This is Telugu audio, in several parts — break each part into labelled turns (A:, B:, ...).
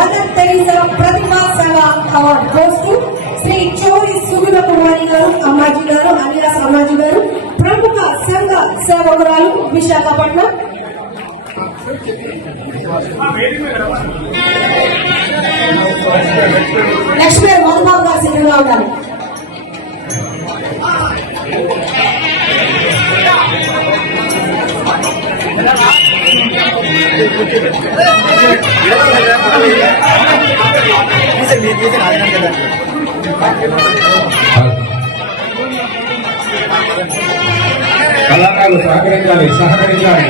A: మదర్ తెరీసా ప్రతిభా సంఘ అవార్డు పోస్టు శ్రీ చౌరి సుగుణ కుమారి గారు అమ్మాజీ గారు అలియాస్ అమ్మాజీ గారు ప్రముఖ సంఘ సేవకురాలు విశాఖపట్నం. నెక్స్ట్ పేరు మధుబాబు గారు సిద్ధంగా ఉన్నారు.
B: కళాకారులు సహకరించాలి సహకరించాలి.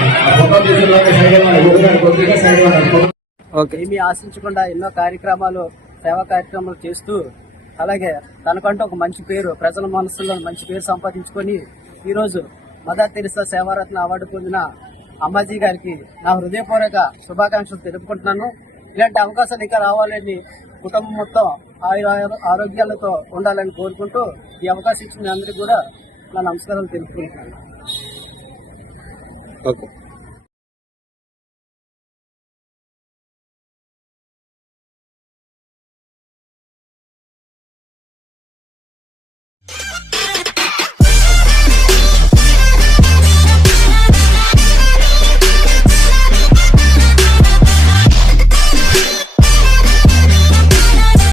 B: గురుగారు కొద్దిగా
C: ఏమీ ఆశించకుండా ఎన్నో కార్యక్రమాలు సేవా కార్యక్రమాలు చేస్తూ అలాగే తనకంటూ ఒక మంచి పేరు ప్రజల మనసులో మంచి పేరు సంపాదించుకొని ఈరోజు మదర్ తెరిసా సేవారత్న అవార్డు పొందిన అంబాజీ గారికి నా హృదయపూర్వక శుభాకాంక్షలు తెలుపుకుంటున్నాను. ఇలాంటి అవకాశాలు ఇంకా రావాలని కుటుంబం మొత్తం ఆయుర ఆరోగ్యాలతో ఉండాలని కోరుకుంటూ ఈ అవకాశం ఇచ్చిన అందరికీ కూడా నా నమస్కారాలు తెలుపుకుంటున్నాను.
D: ఓకే.